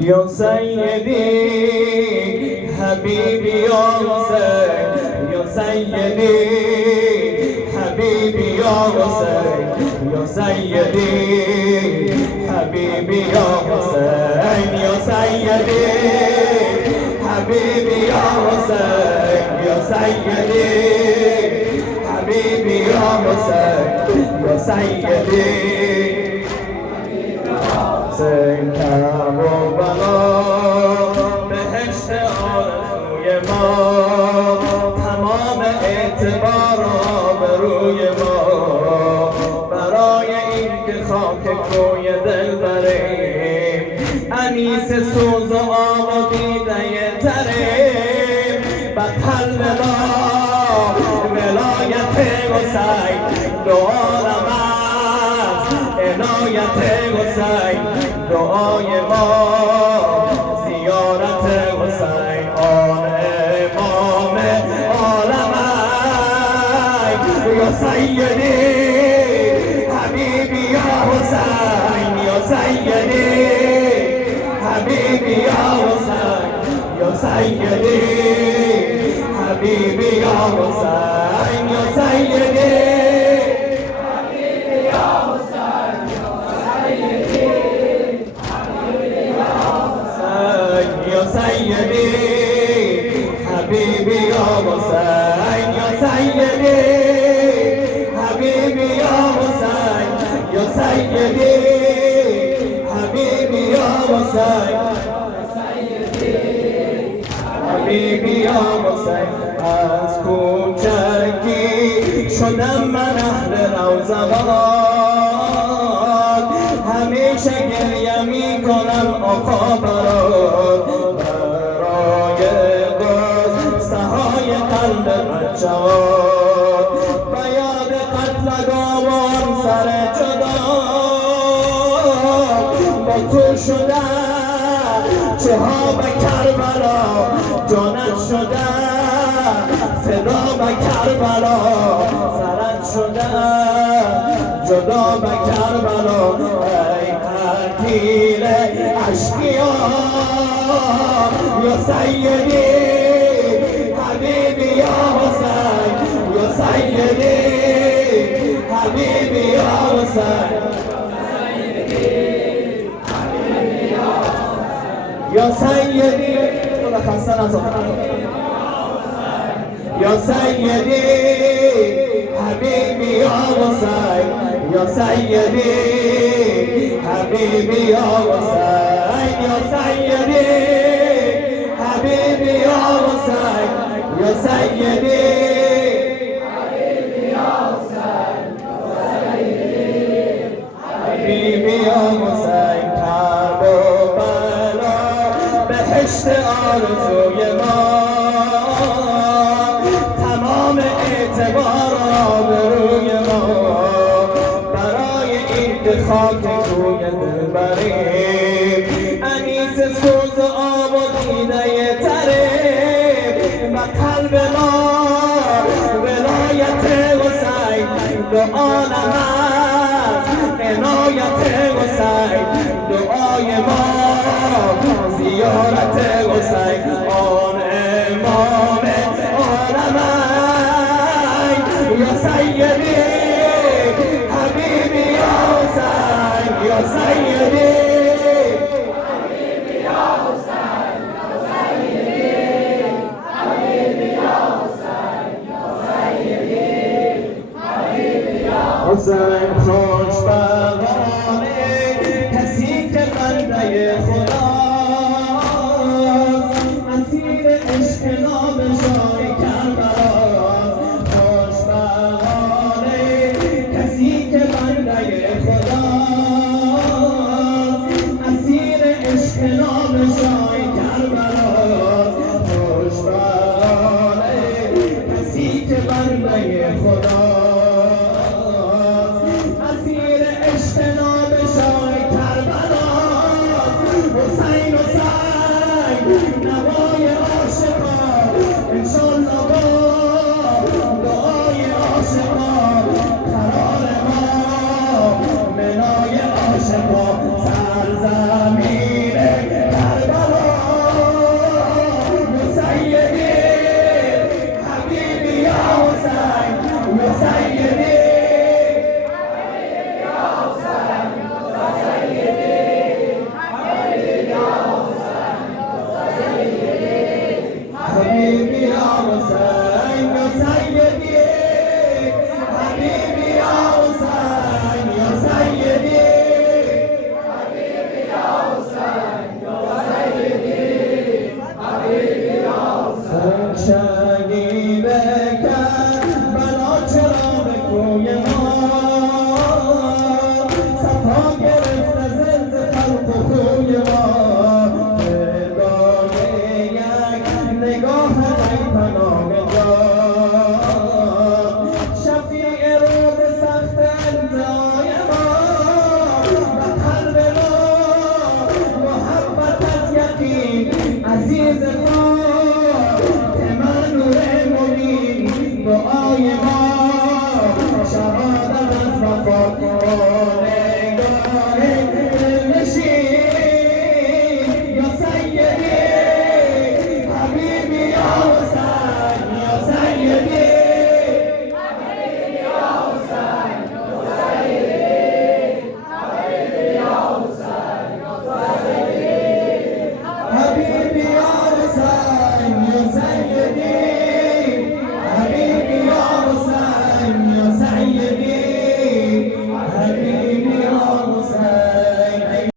یا سیدی حبیبی یا حسین، یا سیدی حبیبی یا حسین، یا سیدی حبیبی یا حسین، یا سیدی حبیبی یا حسین، یا سیدی حبیبی یا حسین، یا سیدی حسین کربلا بهشت آرزوی ما، تمام اعتبار آبروی ما، برای این که خاک کوی دل بریم، انیس سوز و آب و دیده تریم، بطل بلا ولایت حسین دو عالم است، عنایت حسین دعای ما، زیارت حسین آن امام عالم است. یا سیدی حبیبی یا حسین، یا سیدی حبیبی یا حسین، یا سیدی حبیبی یا حسین، یا سیدی سیدی حبیبی یا حسین، یا سیدی حبیبی یا حسین، یا سیدی حبیبی یا حسین، حبیبی یا حسین. از کوچکی شدم من اهل روزمان، همیشه گریه می کنم آقا برات، برای قصه های قلب بچه‌ها، به یاد قتلگاهان سر جدا، با تو شده چها به کربلا، جانت شده فدا به کربلا، سرت شده جدا به کربلا. ای قتیل اشقیا یا سیدی حبیبی یا حسین، یا سیدی حبیبی یا حسین، یا سیدی خدا خسته نذار، یا سیدی حبیبی یا حسین، یا سیدی حبیبی یا حسین، یا سیدی حبیبی یا حسین، یا سیدی حبیبی یا حسین، حبیبی یا حسین. کربلا بهشت آرزوی ما، تمام اعتبار آبروی ما، برای این که خاک کوی دل بریم، انیس سوز و آب و دیده تریم، و قلب ما ولایت حسین دو عالم است، عنایت حسین دعای ما، زیارت حسین آن امام عالم است. یا سیدی حبیبی یا حسین، یا سیدی حبیبی یا حسین، یا سیدی حبیبی یا حسین، یا سیدی حبیبی یا حسین. خوشبختانه کسی که بنده خداست، اسیر عشق نابشای کربلاست. خوشبختانه کسی که بنده خداست، اسیر عشق نابشای کربلاست. خوشبختانه کسی که بنده خداست، اسیر عشق نابشای کربلاست. حسین حسین نوای عاشقان، انشالله با دعای عاشقان، قرار ما منای عاشقان، سرزمین الله